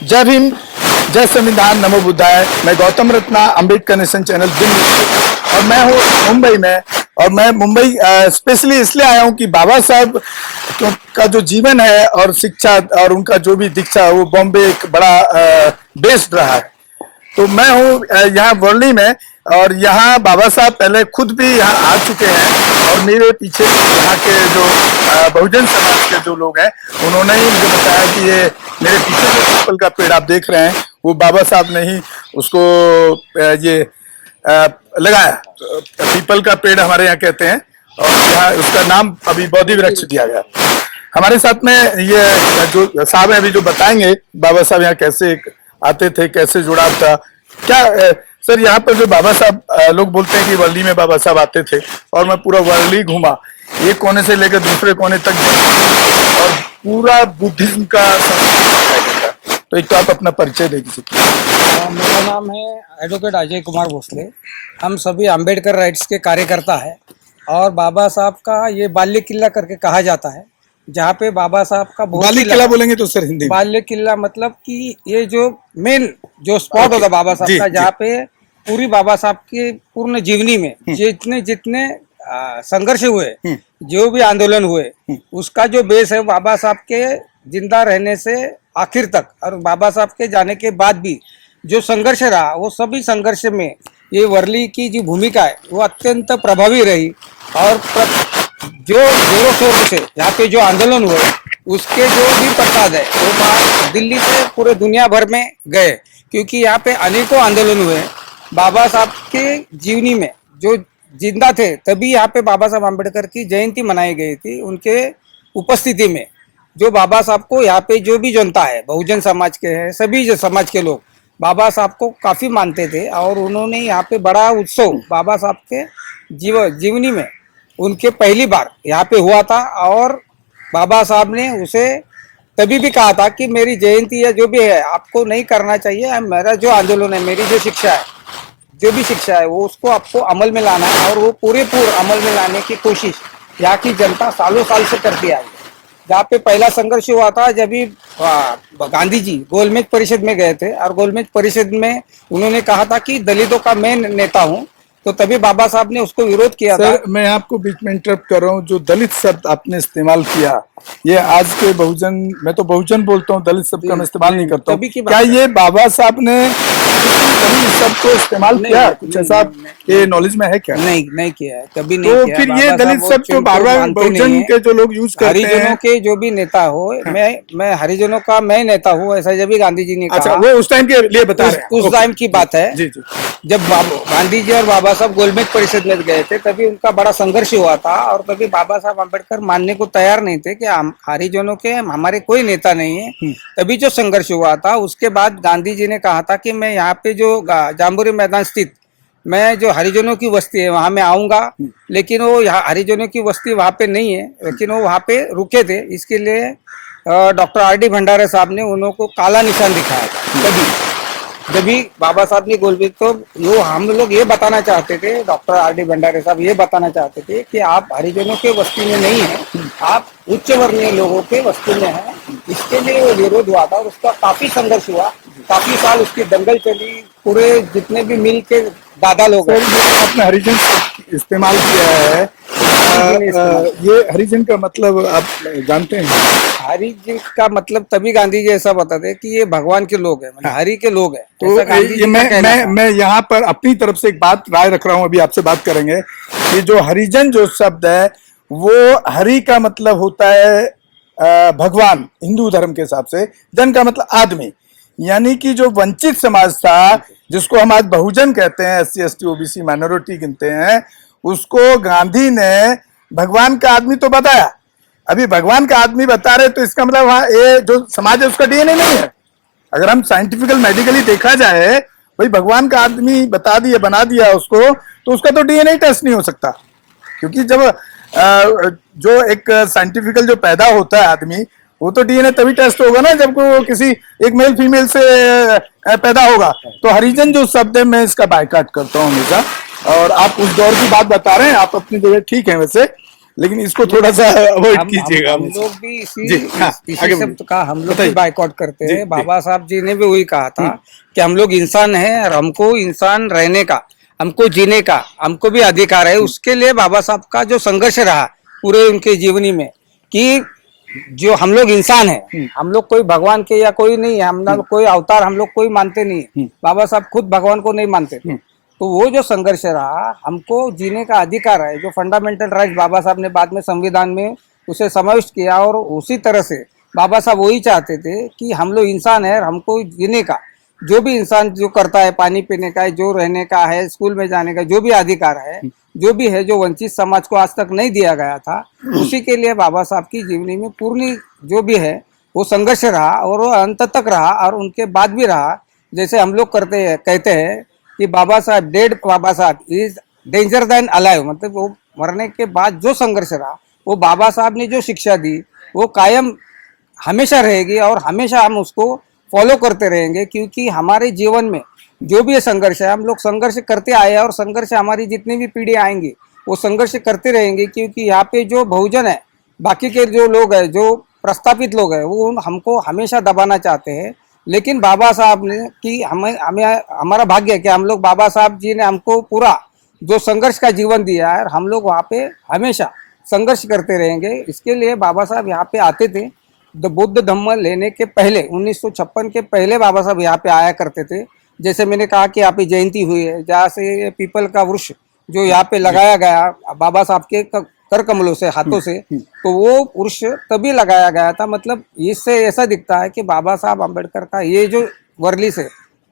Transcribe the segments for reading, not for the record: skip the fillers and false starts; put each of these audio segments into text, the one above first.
जय भीम, जय संविधान, नमो बुद्धाय। मैं गौतम रत्ना, अम्बेडकर नेशन चैनल दिल्ली से, और मैं हूँ मुंबई में। और मैं मुंबई स्पेशली इसलिए आया हूँ कि बाबा साहब का जो जीवन है और शिक्षा और उनका जो भी दीक्षा है वो बॉम्बे एक बड़ा बेस्ड रहा है। तो मैं हूँ यहाँ वर्ली में, और यहाँ बाबा साहब पहले खुद भी यहाँ आ चुके हैं, और मेरे पीछे यहाँ के जो बहुजन समाज के जो लोग हैं उन्होंने ही मुझे बताया कि ये मेरे पीछे जो पीपल का पेड़ आप देख रहे हैं वो बाबा साहब ने ही उसको ये लगाया। पीपल का पेड़ हमारे यहाँ कहते हैं, और यहाँ उसका नाम अभी बोधि वृक्ष दिया गया। हमारे साथ में ये जो साहब हैं अभी जो बताएंगे बाबा साहब यहाँ कैसे आते थे, कैसे जुड़ाव था। क्या सर, यहाँ पर जो बाबा साहब लोग बोलते हैं कि वर्ली में बाबा साहब आते थे, और मैं पूरा वर्ली घूमा, एक कोने से लेकर दूसरे कोने तक, और पूरा बुद्धिज्म का। तो एक तो आप अपना परिचय दे दीजिए। मेरा नाम है एडवोकेट अजय कुमार भोसले। हम सभी अम्बेडकर राइट्स के कार्यकर्ता है, और बाबा साहब का ये बाल्य किला करके कहा जाता है, जहाँ पे बाबा साहब का बाल्य किला बोलेंगे तो सर हिंदी? बाल्य किला मतलब कि ये जो मेन जो स्पॉट होता बाबा साहब का, जहाँ पे पूरी बाबा साहब की पूर्ण जीवनी में जितने जितने संघर्ष हुए, जो भी आंदोलन हुए, उसका जो बेस है बाबा साहब के जिंदा रहने से आखिर तक, और बाबा साहब के जाने के बाद भी जो संघर्ष रहा, वो सभी संघर्ष में ये वर्ली की जो भूमिका है वो अत्यंत प्रभावी रही। और जो जोरों शोर से यहाँ पे जो आंदोलन हुए उसके जो भी प्रसाद है वो बाहर दिल्ली से पूरे दुनिया भर में गए, क्योंकि यहाँ पे अनेकों आंदोलन हुए। बाबा साहब के जीवनी में जो जिंदा थे तभी यहाँ पे बाबा साहब अम्बेडकर की जयंती मनाई गई थी। उनके उपस्थिति में जो बाबा साहब को यहाँ पे जो भी जनता है, बहुजन समाज के हैं, सभी जो समाज के लोग बाबा साहब को काफी मानते थे, और उन्होंने यहाँ पे बड़ा उत्सव बाबा साहब के जीवनी में उनके पहली बार यहाँ पे हुआ था। और बाबा साहब ने उसे तभी भी कहा था कि मेरी जयंती या जो भी है आपको नहीं करना चाहिए, मेरा जो आंदोलन है, मेरी जो शिक्षा है, जो भी शिक्षा है वो उसको आपको अमल में लाना है। और वो पूरे अमल में लाने की कोशिश यहाँ की जनता सालों साल से करती आई। जहाँ पे पहला संघर्ष हुआ था जब भी गांधी जी गोलमेज परिषद में गए थे, और गोलमेज परिषद में उन्होंने कहा था कि दलितों का मैं नेता हूँ, तो तभी बाबा साहब ने उसको विरोध किया था। मैं आपको बीच में इंटरप्ट कर रहा हूँ। जो दलित शब्द आपने इस्तेमाल किया, ये आज के बहुजन, मैं तो बहुजन बोलता हूँ, दलित शब्द का मैं इस्तेमाल नहीं करता हूँ। क्या ये बाबा साहब ने दलित शब्द को इस्तेमाल किया? कुछ ऐसा ये नॉलेज में है क्या? नहीं किया है, कभी नहीं तो किया। फिर ये दलित शब्द तो बार बार बहुजन के जो लोग यूज करते हैं, हरिजनों के जो भी नेता हो, मैं हरिजनों का मैं नेता हूँ, ऐसा जब भी गांधी जी ने कहा। अच्छा, वो उस टाइम के लिए बता रहे हैं? उस टाइम की बात है जी जी। जब गांधी जी और बाबा साहब गोलमेज परिषद में गए थे, तभी उनका बड़ा संघर्ष हुआ था, और तभी बाबा साहब अम्बेडकर मानने को तैयार नहीं थे कि हम हरिजनों के हमारे कोई नेता नहीं है। तभी जो संघर्ष हुआ था, उसके बाद गांधी जी ने कहा था कि मैं यहाँ पे जो जाम्बूरी मैदान स्थित मैं जो हरिजनों की बस्ती है वहां मैं आऊंगा, लेकिन वो यहाँ हरिजनों की बस्ती वहां पे नहीं है, लेकिन वो वहां पे रुके थे। इसके लिए डॉक्टर आर.डी. भंडारे साहब ने उनको काला निशान दिखाया था। जब भी बाबा साहब ने गोलमेज, तो यो हम लोग ये बताना चाहते थे, डॉक्टर आर.डी. भंडारे साहब ये बताना चाहते थे कि आप हरिजनों के बस्ती में नहीं है, आप उच्च वर्णीय लोगों के बस्ती में हैं। इसके लिए वो विरोध हुआ था, उसका काफी संघर्ष हुआ, काफी साल उसकी दंगल चली। पूरे जितने भी मिल के दादा लोग हैं, आपने हरिजन इस्तेमाल किया है। ये हरिजन का मतलब आप जानते हैं? हरिजन का मतलब तभी गांधी जी ऐसा बताते कि ये भगवान के लोग हैं, मतलब हरि के लोग हैं। तो ये मैं यहाँ पर अपनी तरफ से एक बात राय रख रहा हूँ, अभी आपसे बात करेंगे कि जो हरिजन जो शब्द है वो हरि का मतलब होता है भगवान हिंदू धर्म के हिसाब से, जन का मतलब आदमी, यानी कि जो वंचित समाज था जिसको हम आज बहुजन कहते हैं, SC ST OBC माइनॉरिटी गिनते हैं, उसको गांधी ने भगवान का आदमी तो बताया। अभी भगवान का आदमी बता रहे तो इसका मतलब वहाँ ये जो समाज है उसका DNA नहीं है। अगर हम साइंटिफिकल मेडिकली देखा जाए, भाई भगवान का आदमी बता दिया, बना दिया उसको, तो उसका तो DNA टेस्ट नहीं हो सकता। क्योंकि जब जो एक साइंटिफिकल जो पैदा होता है आदमी, वो तो DNA तभी टेस्ट होगा ना जब वो किसी एक मेल फीमेल से पैदा होगा। तो हरिजन जो शब्द है मैं इसका बायकाट करता हूँ हमेशा। और आप उस दौर की बात बता रहे हैं, आप अपनी जगह ठीक है वैसे, लेकिन इसको थोड़ा सा अवॉइड कीजिएगा। हम लोग भी जी, हाँ, इसी आगे शब्द का हम लोग बताइए। भी बाइकआउट करते जी, हैं। जी। बाबा साहब जी ने भी वही कहा था कि हम लोग इंसान हैं और हमको इंसान रहने का, हमको जीने का, हमको भी अधिकार है। उसके लिए बाबा साहब का जो संघर्ष रहा पूरे उनके जीवनी में, कि जो हम लोग इंसान हैं, हम लोग कोई भगवान के या कोई नहीं है, हम लोग कोई अवतार हम लोग कोई मानते नहीं है। बाबा साहब खुद भगवान को नहीं मानते थे। तो वो जो संघर्ष रहा, हमको जीने का अधिकार है, जो फंडामेंटल राइट बाबा साहब ने बाद में संविधान में उसे समाविष्ट किया। और उसी तरह से बाबा साहब वही चाहते थे कि हम लोग इंसान है और हमको जीने का, जो भी इंसान जो करता है, पानी पीने का है, जो रहने का है, स्कूल में जाने का जो भी अधिकार है, जो भी है, जो वंचित समाज को आज तक नहीं दिया गया था, उसी के लिए बाबा साहब की जीवनी में पूर्ण जो भी है वो संघर्ष रहा और वो अंत तक रहा और उनके बाद भी रहा। जैसे हम लोग करते हैं, कहते हैं कि बाबा साहब, डेड बाबा साहब इज डेंजर देन अलाइव, मतलब वो मरने के बाद जो संघर्ष रहा, वो बाबा साहब ने जो शिक्षा दी वो कायम हमेशा रहेगी और हमेशा हम उसको फॉलो करते रहेंगे। क्योंकि हमारे जीवन में जो भी ये संघर्ष है, हम लोग संघर्ष करते आए हैं और संघर्ष हमारी जितनी भी पीढ़ी आएंगी वो संघर्ष करते रहेंगे। क्योंकि यहाँ पे जो बहुजन है, बाकी के जो लोग हैं, जो प्रस्तापित लोग हैं, वो हमको हमेशा दबाना चाहते हैं। लेकिन बाबा साहब ने कि हमें हमें हमारा भाग्य है कि हम लोग, बाबा साहब जी ने हमको पूरा जो संघर्ष का जीवन दिया है और हम लोग वहाँ पे हमेशा संघर्ष करते रहेंगे। इसके लिए बाबा साहब यहाँ पे आते थे। बुद्ध धम्म लेने के पहले 1956 के पहले बाबा साहब यहाँ पे आया करते थे। जैसे मैंने कहा कि यहाँ पे जयंती हुई है, जहाँ से पीपल का वृक्ष जो यहाँ पे लगाया गया बाबा साहब के कर कमलों से, हाथों से, तो वो वृक्ष तभी लगाया गया था। मतलब इससे ऐसा दिखता है कि बाबा साहब अम्बेडकर का ये जो वर्ली से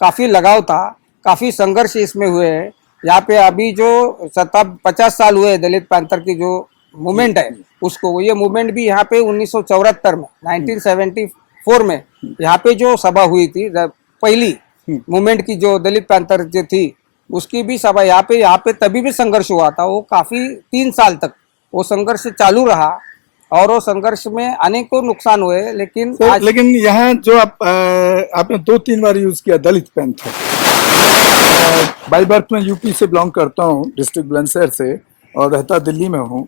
काफी लगाव था, काफी संघर्ष इसमें हुए हैं। यहाँ पे अभी जो 50 साल हुए दलित पैंथर की जो मूवमेंट है उसको, ये मूवमेंट भी यहाँ पे 1974 में 1974 में यहाँ पे जो सभा हुई थी, पहली मूवमेंट की जो दलित पैंथर जो थी, उसकी भी सभा यहाँ पे तभी भी संघर्ष हुआ था। वो काफी 3 साल तक वो संघर्ष चालू रहा और वो संघर्ष में अनेकों नुकसान हुए। लेकिन तो लेकिन यहाँ जो आपने 2-3 बार यूज किया दलित पैंथर। बाई बर्थ में यूपी से बिलोंग करता हूँ, डिस्ट्रिक्ट बुलंदशहर से, और रहता दिल्ली में हूँ।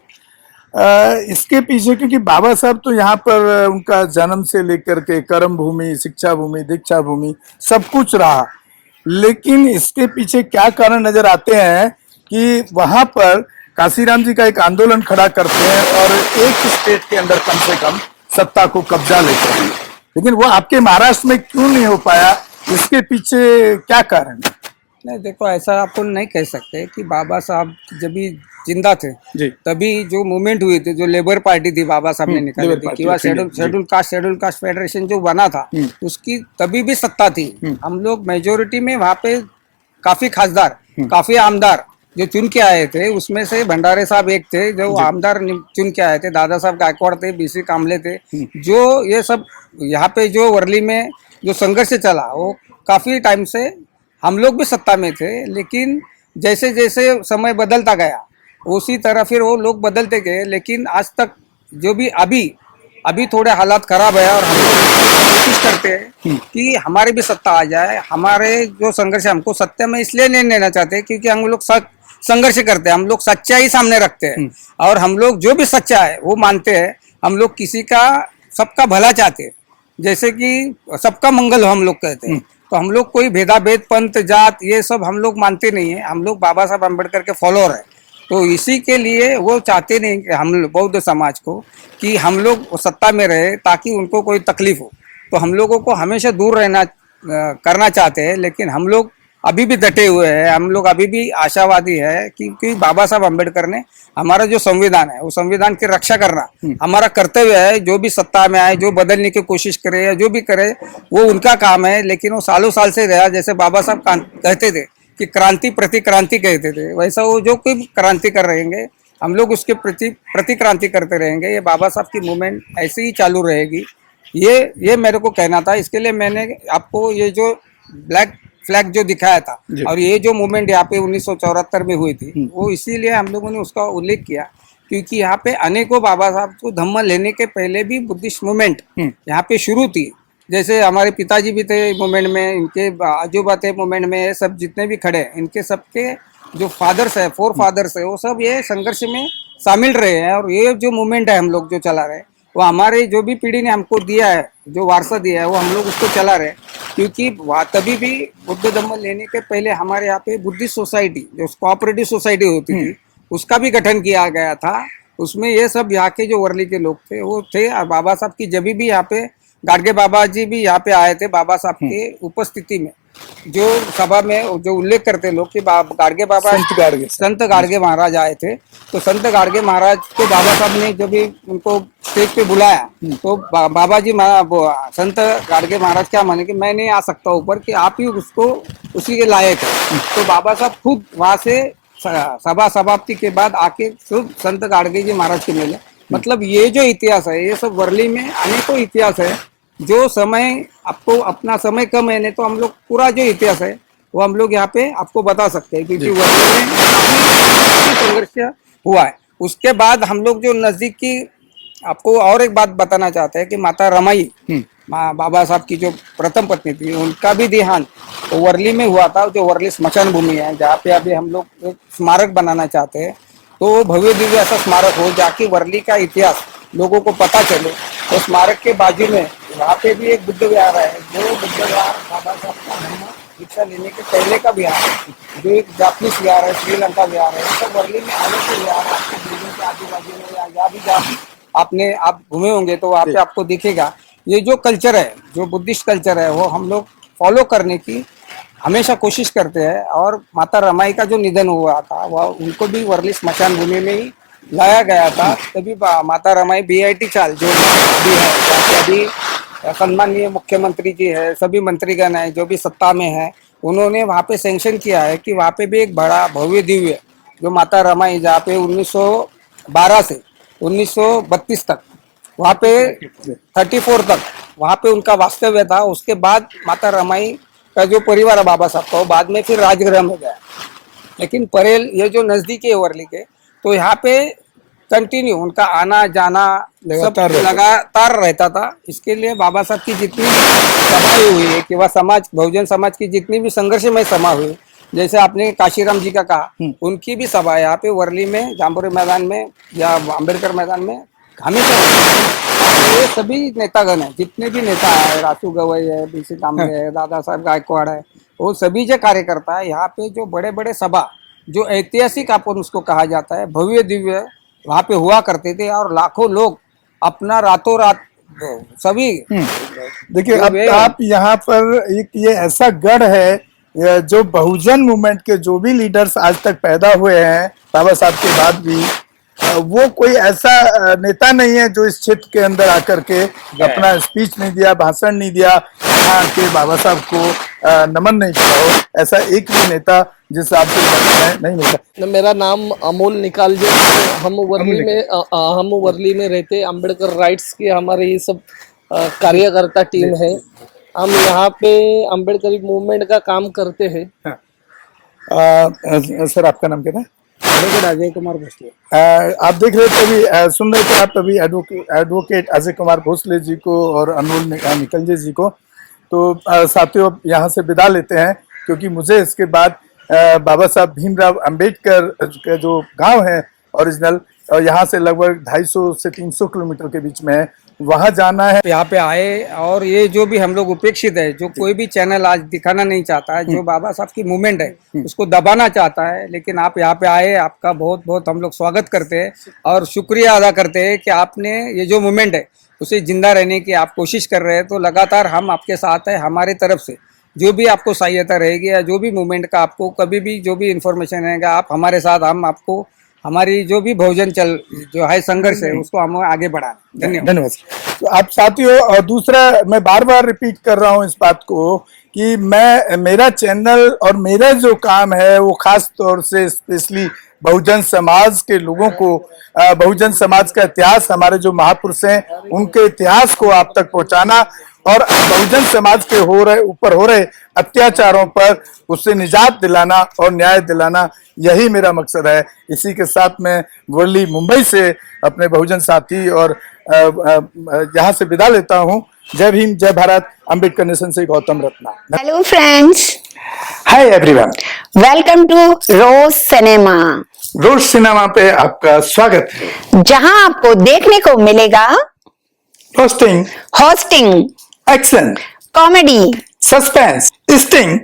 इसके पीछे क्योंकि बाबा साहब तो यहाँ पर उनका जन्म से लेकर के कर्म भूमि, शिक्षा भूमि, दीक्षा भूमि सब कुछ रहा। लेकिन इसके पीछे क्या कारण नजर आते हैं कि वहां पर काशीराम जी का एक आंदोलन खड़ा करते हैं और एक स्टेट के अंदर कम से कम सत्ता को कब्जा लेते हैं। लेकिन वो आपके महाराष्ट्र में क्यों नहीं हो पाया, इसके पीछे क्या कारण है? नहीं, देखो, ऐसा अपन नहीं कह सकते कि बाबा साहब जब भी जिंदा थे जी, तभी जो मूवमेंट हुई थी, जो लेबर पार्टी थी बाबा साहब ने निकाली लेबर थी, पार्टी कि वह of India, schedule caste federation जो बना था, उसकी तभी भी सत्ता थी। हम लोग मेजोरिटी में वहाँ पे काफी खासदार, काफी आमदार जो चुन के आए थे, उसमें से भंडारे साहब एक थे जो आमदार चुन के आए थे, दादा साहब गायकवाड़ थे, बीसी कामले थे। जो ये सब यहाँ पे जो वर्ली में जो संघर्ष चला वो काफी टाइम से हम लोग भी सत्ता में थे। लेकिन जैसे जैसे समय बदलता गया उसी तरह फिर वो लोग बदलते गए। लेकिन आज तक जो भी अभी थोड़े हालात खराब है और हम लोग कोशिश करते हैं कि हमारी भी सत्ता आ जाए। हमारे जो संघर्ष है, हमको सत्ता में इसलिए नहीं लेना चाहते क्योंकि हम लोग संघर्ष करते हैं, हम लोग सच्चाई सामने रखते हैं और हम लोग जो भी सच्चा है वो मानते हैं। हम लोग किसी का, सबका भला चाहते हैं, जैसे कि सबका मंगल हो हम लोग कहते हैं। तो हम लोग कोई भेदाभेद, पंथ, जात ये सब हम लोग मानते नहीं है। हम लोग बाबा साहब अम्बेडकर के फॉलोअर है। तो इसी के लिए वो चाहते नहीं कि हम बौद्ध समाज को कि हम लोग सत्ता में रहे ताकि उनको कोई तकलीफ हो। तो हम लोगों को हमेशा दूर रहना करना चाहते हैं। लेकिन हम लोग अभी भी डटे हुए हैं, हम लोग अभी भी आशावादी है क्योंकि बाबा साहब अम्बेडकर ने हमारा जो संविधान है वो संविधान की रक्षा करना हमारा कर्तव्य है। जो भी सत्ता में आए, जो बदलने की कोशिश करे या जो भी करे वो उनका काम है। लेकिन वो सालों साल से रहा। जैसे बाबा साहब कहते थे कि क्रांति प्रतिक्रांति कहते थे, वैसा वो जो कोई क्रांति कर रहेंगे हम लोग उसके प्रतिक्रांति करते रहेंगे। ये बाबा साहब की मूवमेंट ऐसे ही चालू रहेगी। ये मेरे को कहना था। इसके लिए मैंने आपको ये जो ब्लैक फ्लैग जो दिखाया था और ये जो मूवमेंट यहाँ पे 1974 में हुई थी, वो इसीलिए हम लोगों ने उसका उल्लेख किया क्योंकि यहाँ पे अनेकों बाबा साहब को धम्म लेने के पहले भी बुद्धिस्ट मूवमेंट यहाँ पे शुरू थी। जैसे हमारे पिताजी भी थे मूवमेंट में, इनके आजूबा थे मूवमेंट में, सब जितने भी खड़े इनके सबके जो फादर्स है, 4 फादर्स है, वो सब ये संघर्ष में शामिल रहे हैं। और ये जो मूवमेंट है हम लोग जो चला रहे हैं, वो हमारे जो भी पीढ़ी ने हमको दिया है, जो वारसा दिया है, वो हम लोग उसको चला रहे हैं। क्योंकि तभी भी बुद्ध धम्म लेने के पहले हमारे यहाँ पे बुद्धिस्ट सोसाइटी, जो कोऑपरेटिव सोसाइटी होती थी, उसका भी गठन किया गया था। उसमें ये सब यहाँ के जो वर्ली के लोग थे वो थे। और बाबा साहब की जब भी यहाँ पे गाडगे बाबा जी भी यहाँ पे आए थे, बाबा साहब के उपस्थिति में जो सभा में जो उल्लेख करते लोग कि गाडगे बाबा संत गाडगे महाराज आए थे, तो संत गाडगे महाराज को बाबा साहब ने जब भी उनको स्टेज पे बुलाया, तो बाबा जी संत गाडगे महाराज क्या माने कि मैं नहीं आ सकता ऊपर, कि आप ही उसको उसी के लायक है। तो बाबा साहब खुद वहां से सभा समाप्ति के बाद आके खुद संत गाडगे जी महाराज के मिले। मतलब ये जो इतिहास है, ये सब वर्ली में अनेकों इतिहास है। जो समय आपको अपना समय कम है, नहीं तो हम लोग पूरा जो इतिहास है वो हम लोग यहाँ पे आपको बता सकते हैं, क्योंकि वर्ली में काफी संघर्ष हुआ है। उसके बाद हम लोग जो नजदीकी, आपको और एक बात बताना चाहते हैं कि माता रमाई बाबा साहब की जो प्रथम पत्नी थी, उनका भी देहांत तो वर्ली में हुआ था, जो वर्ली स्मशान भूमि है, जहाँ पे अभी हम लोग एक स्मारक बनाना चाहते हैं। तो भव्य दिव्य ऐसा स्मारक हो जाके वर्ली का इतिहास लोगों को पता चले। तो स्मारक के बाजू में वहाँ पे भी एक बुद्ध विहार है, जो बुद्ध विहार बाबा साहब का धर्म दीक्षा लेने के पहले का विहार है, जो एक जापानीज विहार है, श्रीलंका विहार है। सब वर्ली में आने के विहार आपको बिल्डिंग के आजू बाजू में या भी जहाँ आप घूमे होंगे तो वहाँ पे आपको दिखेगा। ये जो कल्चर है, जो बुद्धिस्ट कल्चर है, वो हम लोग फॉलो करने की हमेशा कोशिश करते हैं। और माता रमाई का जो निधन हुआ था, वह उनको भी वर्ली स्मशान भूमि में ही लाया गया था। तभी माता रमाई BIT चाल जो अभी है, जहाँ अभी सम्माननीय मुख्यमंत्री जी है, सभी मंत्रीगण है जो भी सत्ता में है, उन्होंने वहाँ पे सैंक्शन किया है कि वहाँ पे भी एक बड़ा भव्य दिव्य जो माता रमाई, जहाँ पे 1912 से 1932 तक, वहाँ पे 34 तक वहाँ पे उनका वास्तव्य था। उसके बाद माता रमाई का जो परिवार है बाबा साहब का, वो बाद में फिर राजगृह में गया। लेकिन परेल ये जो नजदीकी है वर्ली के, तो यहाँ पे कंटिन्यू उनका आना जाना लगातार रहता था। इसके लिए बाबा साहब की जितनी भी सभाएं हुई है, कि वह समाज, बहुजन समाज की जितनी भी संघर्षमय सभा हुई, जैसे आपने काशीराम जी का कहा, उनकी भी सभा यहाँ पे वर्ली में, जाम्बोरे मैदान में या अम्बेडकर मैदान में हमेशा। ये सभी नेतागण है, जितने भी नेता है, रासू गवई है, BC कामले है, दादा साहब गायकवाड़ है, वो सभी जो कार्यकर्ता है यहाँ पे, जो बड़े बड़े सभा, जो ऐतिहासिक अपन उसको कहा जाता है, भव्य दिव्य वहाँ पे हुआ करते थे। और लाखों लोग अपना रातों रात सभी देखिए, अब आप यहाँ पर एक ये ऐसा गढ़ है, जो बहुजन मूवमेंट के जो भी लीडर्स आज तक पैदा हुए हैं बाबा साहब के बाद भी, वो कोई ऐसा नेता नहीं है जो इस क्षेत्र के अंदर आकर के अपना स्पीच नहीं दिया, भाषण नहीं दिया, यहाँ के बाबा साहब को नमन नहीं किया हो। ऐसा एक भी नेता जिस आपको नहीं मिलता। मेरा नाम अमोल निकाल जी, हम वर्ली में रहते, अम्बेडकर राइट्स की हमारे ये सब कार्यकर्ता टीम है। हम यहाँ पे अम्बेडकरी मूवमेंट का काम करते हैं। सर, आपका नाम क्या था? अजय कुमार भोसले। आप देख रहे थे अभी, सुन रहे थे आप अभी एडवोकेट अजय कुमार भोसले जी को और अनमोल निकलजे जी को। तो साथियों, यहाँ से विदा लेते हैं, क्योंकि मुझे इसके बाद बाबा साहब भीमराव अंबेडकर का जो गांव है ओरिजिनल, और यहाँ से लगभग 250 से 300 किलोमीटर के बीच में है, वहाँ जाना है। यहाँ पे आए, और ये जो भी हम लोग उपेक्षित है, जो कोई भी चैनल आज दिखाना नहीं चाहता है, जो बाबा साहब की मूवमेंट है उसको दबाना चाहता है, लेकिन आप यहाँ पे आए, आपका बहुत बहुत हम लोग स्वागत करते हैं और शुक्रिया अदा करते हैं कि आपने ये जो मूवमेंट है उसे जिंदा रहने की आप कोशिश कर रहे हैं। तो लगातार हम आपके साथ है, हमारे तरफ से जो भी आपको सहायता रहेगी या जो भी मूवमेंट का आपको कभी भी जो भी इंफॉर्मेशन रहेगा, आप हमारे साथ, हम आपको हमारी जो भी बहुजन जो है संघर्ष है उसको हम आगे बढ़ाएं। धन्यवाद। तो आप साथियों, और दूसरा मैं बार बार रिपीट कर रहा हूँ इस बात को कि मेरा चैनल और मेरा जो काम है वो खास तौर से स्पेशली बहुजन समाज के लोगों को, बहुजन समाज का इतिहास, हमारे जो महापुरुष हैं उनके इतिहास को आप तक पहुंचाना और बहुजन समाज के ऊपर हो रहे अत्याचारों पर उससे निजात दिलाना और न्याय दिलाना, यही मेरा मकसद है। इसी के साथ मैं वर्ली मुंबई से अपने बहुजन साथी और यहाँ से विदा लेता हूँ। जय भीम, जय भारत। अम्बेडकर नेशन से Gautam Ratna. Hello friends, hi everyone, welcome to Rose Cinema. Rose Cinema पे आपका स्वागत है। जहां आपको देखने को मिलेगा roasting, hosting, action, comedy, suspense, sting.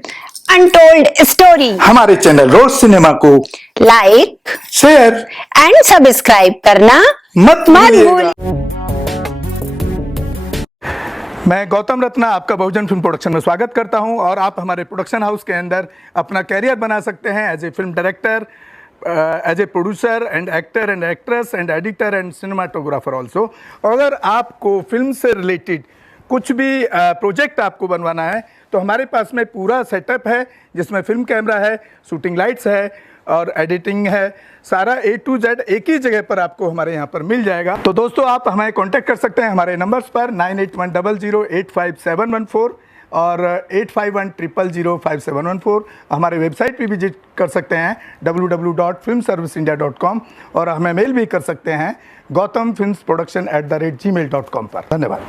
Untold story. हमारे चैनल रोज सिनेमा को लाइक शेयर एंड सब्सक्राइब करना मत मत भूलिएगा। मैं गौतम रत्ना आपका बहुजन फिल्म प्रोडक्शन में स्वागत करता हूं और आप हमारे प्रोडक्शन हाउस के अंदर अपना कैरियर बना सकते हैं as a film director, as a producer and actor and actress and editor and cinematographer also. अगर आपको फिल्म से रिलेटेड कुछ भी प्रोजेक्ट आपको बनवाना है तो हमारे पास में पूरा सेटअप है, जिसमें फिल्म कैमरा है, शूटिंग लाइट्स है और एडिटिंग है। सारा A to Z एक ही जगह पर आपको हमारे यहाँ पर मिल जाएगा। तो दोस्तों आप हमें कांटेक्ट कर सकते हैं हमारे नंबर्स पर 9810085714 और 8510005714। हमारे वेबसाइट पे विजिट कर सकते हैं www.filmserviceindia.com और हमें मेल भी कर सकते हैं gautamfilmsproduction@gmail.com पर। धन्यवाद।